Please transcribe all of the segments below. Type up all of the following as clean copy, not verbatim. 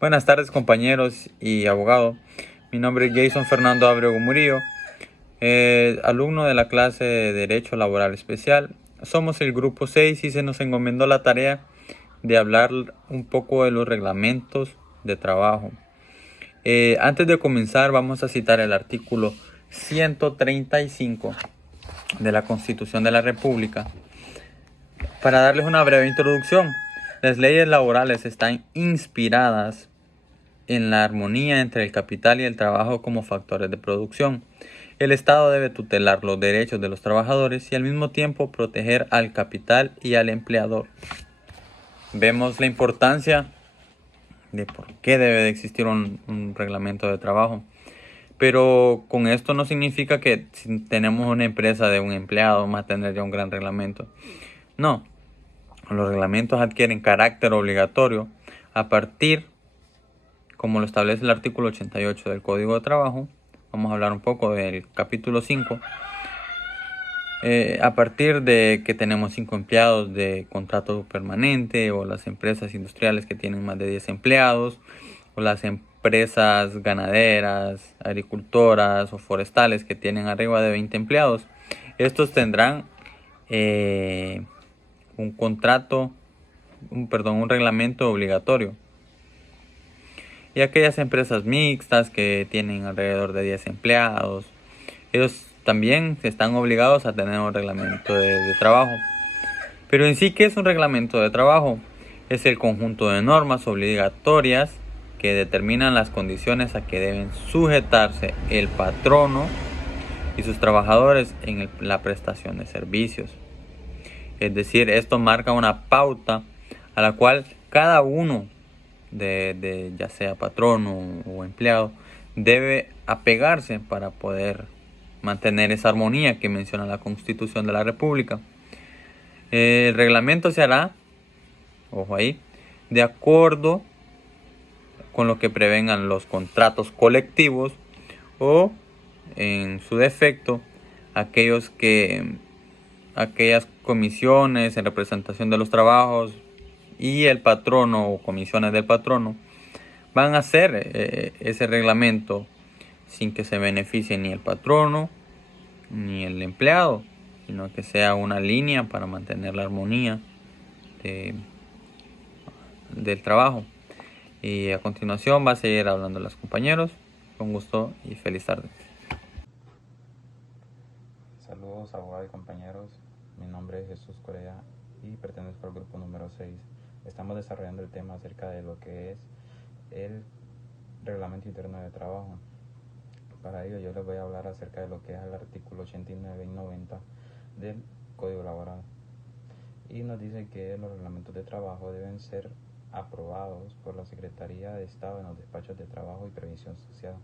Buenas tardes, compañeros y abogado. Mi nombre es Jason Fernando Abrego Murillo, alumno de la clase de Derecho Laboral Especial. Somos el grupo 6 y se nos encomendó la tarea de hablar un poco de los reglamentos de trabajo. Antes de comenzar, vamos a citar el artículo 135 de la Constitución de la República. Para darles una breve introducción, las leyes laborales están inspiradas en la armonía entre el capital y el trabajo como factores de producción. El Estado debe tutelar los derechos de los trabajadores y al mismo tiempo proteger al capital y al empleador. Vemos la importancia de por qué debe de existir un reglamento de trabajo. Pero con esto no significa que si tenemos una empresa de un empleado vamos a tener ya un gran reglamento. No, los reglamentos adquieren carácter obligatorio a partir, como lo establece el artículo 88 del Código de Trabajo. Vamos a hablar un poco del capítulo 5. A partir de que tenemos 5 empleados de contrato permanente, o las empresas industriales que tienen más de 10 empleados, o las empresas ganaderas, agricultoras o forestales que tienen arriba de 20 empleados. Estos tendrán un contrato, un reglamento obligatorio. Y aquellas empresas mixtas que tienen alrededor de 10 empleados, ellos también están obligados a tener un reglamento de trabajo. Pero en sí, ¿qué es un reglamento de trabajo? Es el conjunto de normas obligatorias que determinan las condiciones a que deben sujetarse el patrono y sus trabajadores en la prestación de servicios. Es decir, esto marca una pauta a la cual cada uno de ya sea patrono o empleado debe apegarse para poder mantener esa armonía que menciona la Constitución de la República. El reglamento se hará, ojo ahí, de acuerdo con lo que prevengan los contratos colectivos o, en su defecto, aquellas comisiones en representación de los trabajos y el patrono o comisiones del patrono van a hacer ese reglamento sin que se beneficie ni el patrono ni el empleado, sino que sea una línea para mantener la armonía del trabajo. Y a continuación va a seguir hablando los compañeros. Con gusto y feliz tarde. Saludos, abogados y compañeros. Mi nombre es Jesús Corea y pertenezco al grupo número 6. Estamos desarrollando el tema acerca de lo que es el reglamento interno de trabajo. Para ello yo les voy a hablar acerca de lo que es el artículo 89 y 90 del Código Laboral. Y nos dice que los reglamentos de trabajo deben ser aprobados por la Secretaría de Estado en los despachos de trabajo y previsión social.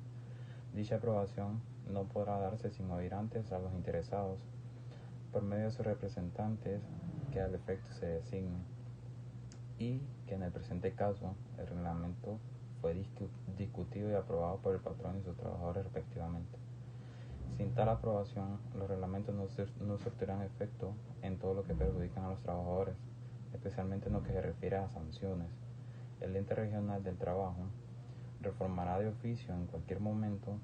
Dicha aprobación no podrá darse sin oír antes a los interesados por medio de sus representantes que al efecto se designen, y que en el presente caso el reglamento fue discutido y aprobado por el patrón y sus trabajadores respectivamente. Sin tal aprobación, los reglamentos no surtirán efecto en todo lo que perjudican a los trabajadores, especialmente en lo que se refiere a sanciones. El ente regional del trabajo reformará de oficio en cualquier momento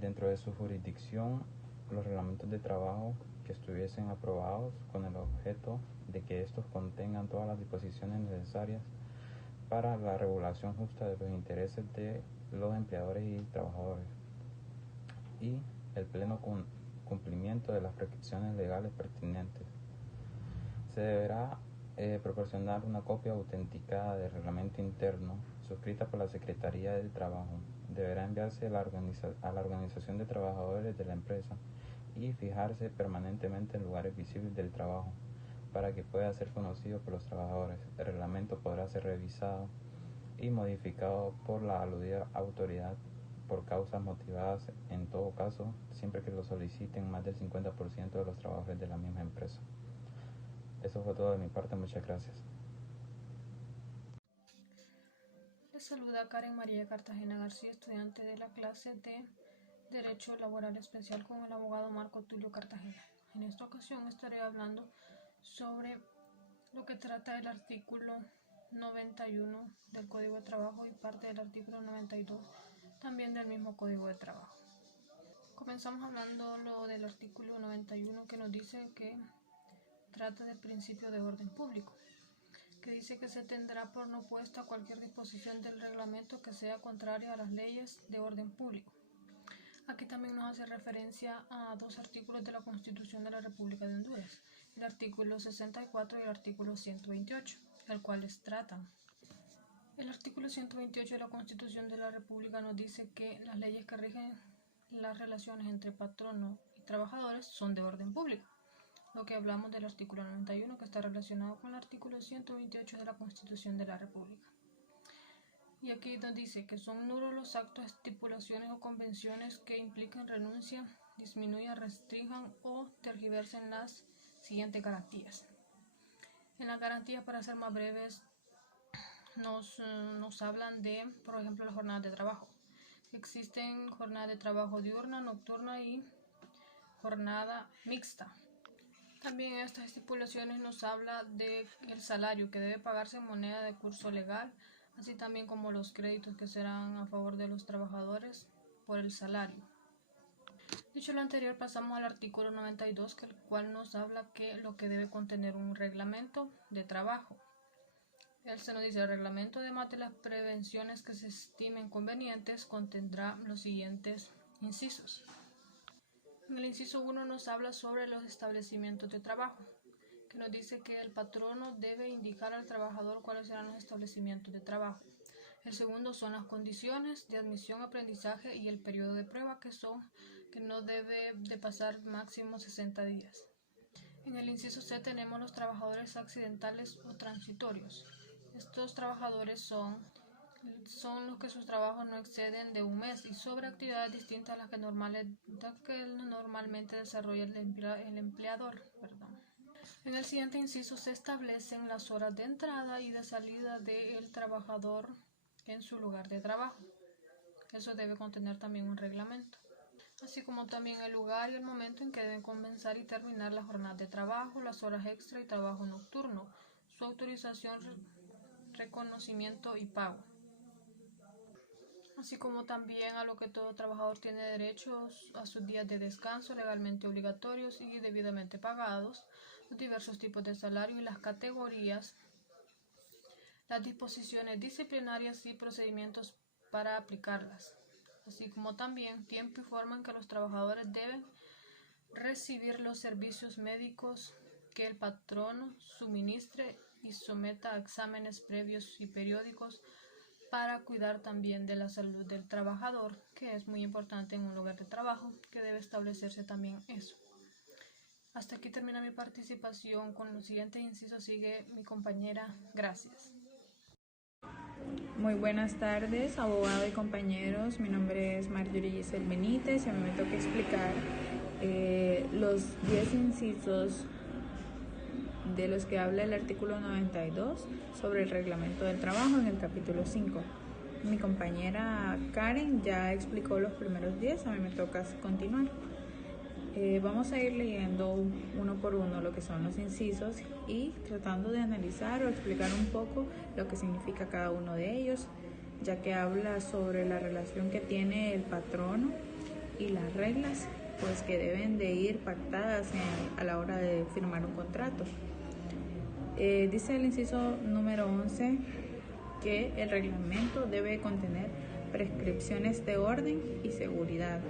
dentro de su jurisdicción los reglamentos de trabajo que estuviesen aprobados, con el objeto de que estos contengan todas las disposiciones necesarias para la regulación justa de los intereses de los empleadores y trabajadores, y el pleno cumplimiento de las prescripciones legales pertinentes. Se deberá proporcionar una copia autenticada del reglamento interno suscrita por la Secretaría del Trabajo. Deberá enviarse a la organización de trabajadores de la empresa y fijarse permanentemente en lugares visibles del trabajo para que pueda ser conocido por los trabajadores. El reglamento podrá ser revisado y modificado por la aludida autoridad por causas motivadas, en todo caso, siempre que lo soliciten más del 50% de los trabajadores de la misma empresa. Eso fue todo de mi parte, muchas gracias. Les saluda Karen María Cartagena García, estudiante de la clase de Derecho Laboral Especial con el abogado Marco Tulio Cartagena. En esta ocasión estaré hablando sobre lo que trata el artículo 91 del Código de Trabajo y parte del artículo 92 también del mismo Código de Trabajo. Comenzamos hablando lo del artículo 91, que nos dice que trata del principio de orden público, que dice que se tendrá por no puesta cualquier disposición del reglamento que sea contraria a las leyes de orden público. Aquí también nos hace referencia a dos artículos de la Constitución de la República de Honduras, el artículo 64 y el artículo 128, el cuales tratan. El artículo 128 de la Constitución de la República nos dice que las leyes que rigen las relaciones entre patrono y trabajadores son de orden público. Lo que hablamos del artículo 91, que está relacionado con el artículo 128 de la Constitución de la República. Y aquí nos dice que son nulos los actos, estipulaciones o convenciones que implican renuncia, disminuyan, restrinjan o tergiversen las siguientes garantías. En las garantías, para ser más breves, nos hablan de, por ejemplo, las jornadas de trabajo. Existen jornadas de trabajo diurna, nocturna y jornada mixta. También en estas estipulaciones nos habla del salario que debe pagarse en moneda de curso legal, así también como los créditos que serán a favor de los trabajadores por el salario. Dicho lo anterior, pasamos al artículo 92, el cual nos habla que lo que debe contener un reglamento de trabajo. Él se nos dice: el reglamento, además de las prevenciones que se estimen convenientes, contendrá los siguientes incisos. En el inciso 1 nos habla sobre los establecimientos de trabajo, que nos dice que el patrono debe indicar al trabajador cuáles serán los establecimientos de trabajo. El segundo son las condiciones de admisión, aprendizaje y el periodo de prueba, que no debe de pasar máximo 60 días. En el inciso C tenemos los trabajadores accidentales o transitorios. Estos trabajadores son los que sus trabajos no exceden de un mes y sobre actividades distintas a las que normalmente desarrolla el empleador. En el siguiente inciso se establecen las horas de entrada y de salida del trabajador en su lugar de trabajo. Eso debe contener también un reglamento, así como también el lugar y el momento en que deben comenzar y terminar las jornadas de trabajo, las horas extra y trabajo nocturno, su autorización, reconocimiento y pago, así como también a lo que todo trabajador tiene derecho, a sus días de descanso legalmente obligatorios y debidamente pagados, los diversos tipos de salario y las categorías, las disposiciones disciplinarias y procedimientos para aplicarlas, así como también tiempo y forma en que los trabajadores deben recibir los servicios médicos que el patrono suministre y someta a exámenes previos y periódicos para cuidar también de la salud del trabajador, que es muy importante en un lugar de trabajo, que debe establecerse también eso. Hasta aquí termina mi participación. Con los siguientes incisos sigue mi compañera. Gracias. Muy buenas tardes, abogado y compañeros. Mi nombre es Marjorie Giselle Benítez y a mí me toca explicar los 10 incisos de los que habla el artículo 92 sobre el reglamento del trabajo en el capítulo 5. Mi compañera Karen ya explicó los primeros 10, a mí me toca continuar. Vamos a ir leyendo uno por uno lo que son los incisos y tratando de analizar o explicar un poco lo que significa cada uno de ellos, ya que habla sobre la relación que tiene el patrono y las reglas pues que deben de ir pactadas a la hora de firmar un contrato. Dice el inciso número 11 que el reglamento debe contener prescripciones de orden y seguridad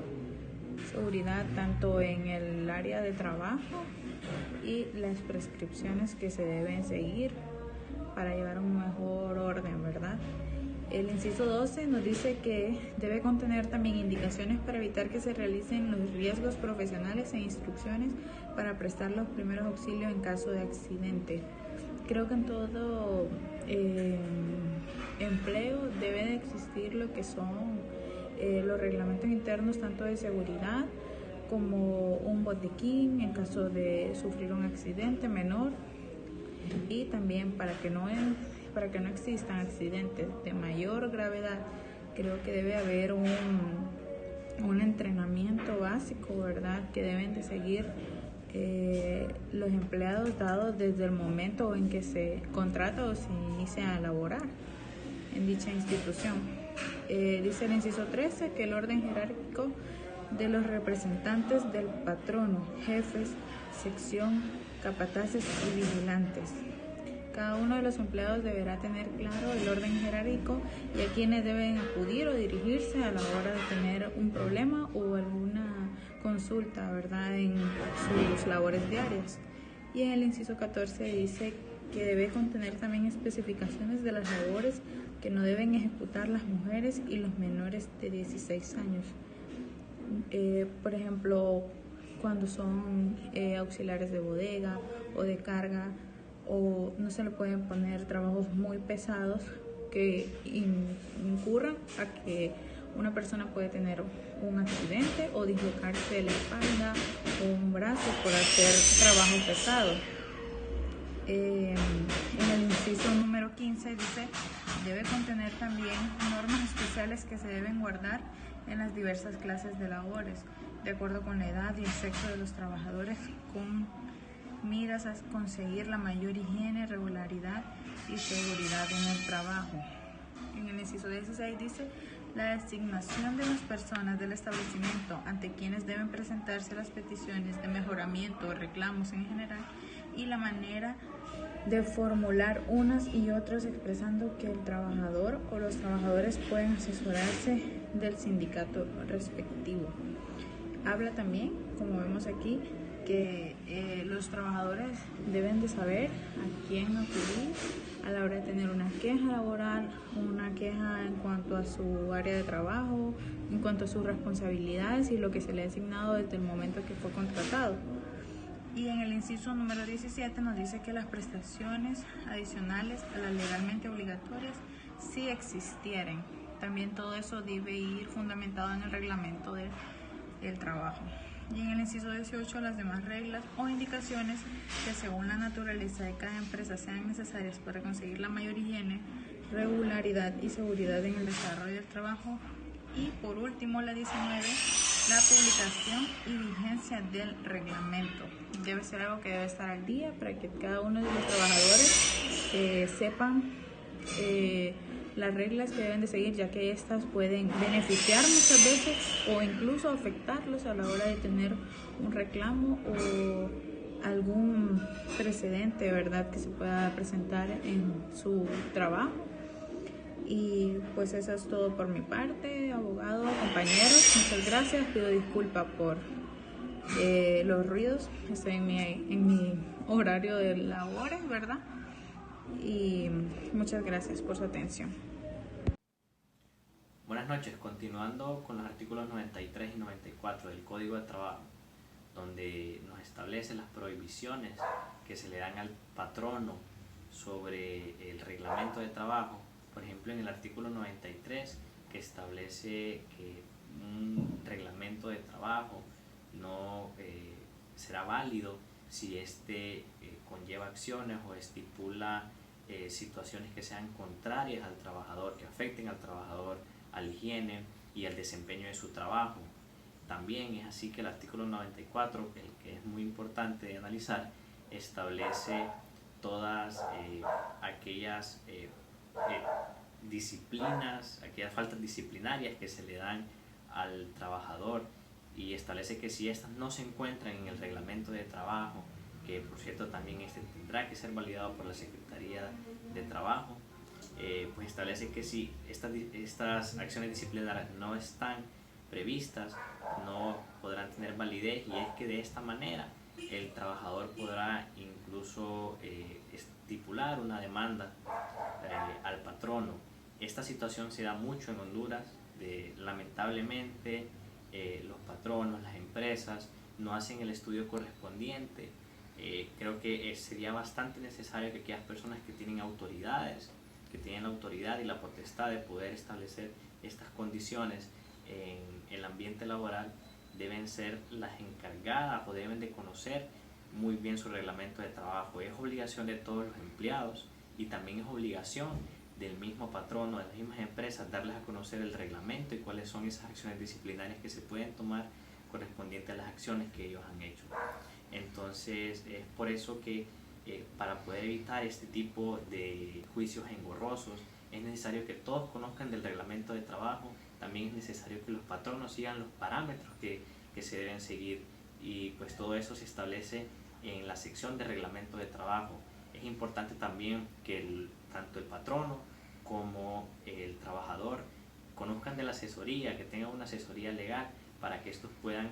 tanto en el área de trabajo y las prescripciones que se deben seguir para llevar un mejor orden, ¿verdad? El inciso 12 nos dice que debe contener también indicaciones para evitar que se realicen los riesgos profesionales e instrucciones para prestar los primeros auxilios en caso de accidente. Creo que en todo empleo debe de existir lo que son los reglamentos internos tanto de seguridad como un botiquín en caso de sufrir un accidente menor, y también para que no existan accidentes de mayor gravedad, creo que debe haber un entrenamiento básico, ¿verdad?, que deben de seguir los empleados dados desde el momento en que se contrata o se inicia a laborar en dicha institución. Dice el inciso 13 que el orden jerárquico de los representantes del patrono, jefes, sección, capataces y vigilantes. Cada uno de los empleados deberá tener claro el orden jerárquico y a quienes deben acudir o dirigirse a la hora de tener un problema o alguna consulta, ¿verdad?, en sus labores diarias. Y en el inciso 14 dice que debe contener también especificaciones de las labores que no deben ejecutar las mujeres y los menores de 16 años. Por ejemplo, cuando son auxiliares de bodega o de carga, o no se le pueden poner trabajos muy pesados que incurran a que una persona puede tener un accidente o dislocarse la espalda o un brazo por hacer trabajo pesado. En el inciso número 15 dice, debe contener también normas especiales que se deben guardar en las diversas clases de labores, de acuerdo con la edad y el sexo de los trabajadores, con miras a conseguir la mayor higiene, regularidad y seguridad en el trabajo. En el inciso 16 dice, la designación de las personas del establecimiento ante quienes deben presentarse las peticiones de mejoramiento o reclamos en general y la manera de formular unas y otras, expresando que el trabajador o los trabajadores pueden asesorarse del sindicato respectivo. Habla también, como vemos aquí, que los trabajadores deben de saber a quién acudir a la hora de tener una queja laboral, una queja en cuanto a su área de trabajo, en cuanto a sus responsabilidades y lo que se le ha asignado desde el momento que fue contratado. Y en el inciso número 17 nos dice que las prestaciones adicionales a las legalmente obligatorias, si existieren, también todo eso debe ir fundamentado en el reglamento del trabajo. Y en el inciso 18, las demás reglas o indicaciones que según la naturaleza de cada empresa sean necesarias para conseguir la mayor higiene, regularidad y seguridad en el desarrollo del trabajo. Y por último, la 19, la publicación y vigencia del reglamento. Debe ser algo que debe estar al día para que cada uno de los trabajadores sepan las reglas que deben de seguir, ya que estas pueden beneficiar muchas veces o incluso afectarlos a la hora de tener un reclamo o algún precedente, ¿verdad?, que se pueda presentar en su trabajo. Y pues eso es todo por mi parte, abogado, compañeros, muchas gracias. Pido disculpas por los ruidos, estoy en mi horario de labores, ¿verdad? Y muchas gracias por su atención. Buenas noches, continuando con los artículos 93 y 94 del Código de Trabajo, donde nos establece las prohibiciones que se le dan al patrono sobre el reglamento de trabajo. Por ejemplo, en el artículo 93, que establece que un reglamento de trabajo no será válido si éste conlleva acciones o estipula situaciones que sean contrarias al trabajador, que afecten al trabajador, a la higiene y al desempeño de su trabajo. También es así que el artículo 94, el que es muy importante de analizar, establece todas aquellas disciplinas, aquellas faltas disciplinarias que se le dan al trabajador, y establece que si estas no se encuentran en el reglamento de trabajo, que por cierto también este tendrá que ser validado por la Secretaría de Trabajo, pues establece que si estas acciones disciplinarias no están previstas, no podrán tener validez, y es que de esta manera el trabajador podrá incluso estipular una demanda al patrono. Esta situación se da mucho en Honduras. Lamentablemente los patronos, las empresas no hacen el estudio correspondiente. Creo que sería bastante necesario que aquellas personas que tienen autoridades, que tienen la autoridad y la potestad de poder establecer estas condiciones en el ambiente laboral, deben ser las encargadas o deben de conocer muy bien su reglamento de trabajo. Es obligación de todos los empleados y también es obligación del mismo patrono, de las mismas empresas, darles a conocer el reglamento y cuáles son esas acciones disciplinarias que se pueden tomar correspondientes a las acciones que ellos han hecho. Entonces es por eso que para poder evitar este tipo de juicios engorrosos es necesario que todos conozcan del reglamento de trabajo. También es necesario que los patronos sigan los parámetros que se deben seguir, y pues todo eso se establece en la sección de reglamento de trabajo. Es importante también que tanto el patrono como el trabajador conozcan de la asesoría, que tengan una asesoría legal para que estos puedan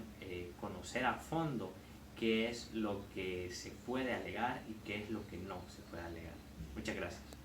conocer a fondo qué es lo que se puede alegar y qué es lo que no se puede alegar. Muchas gracias.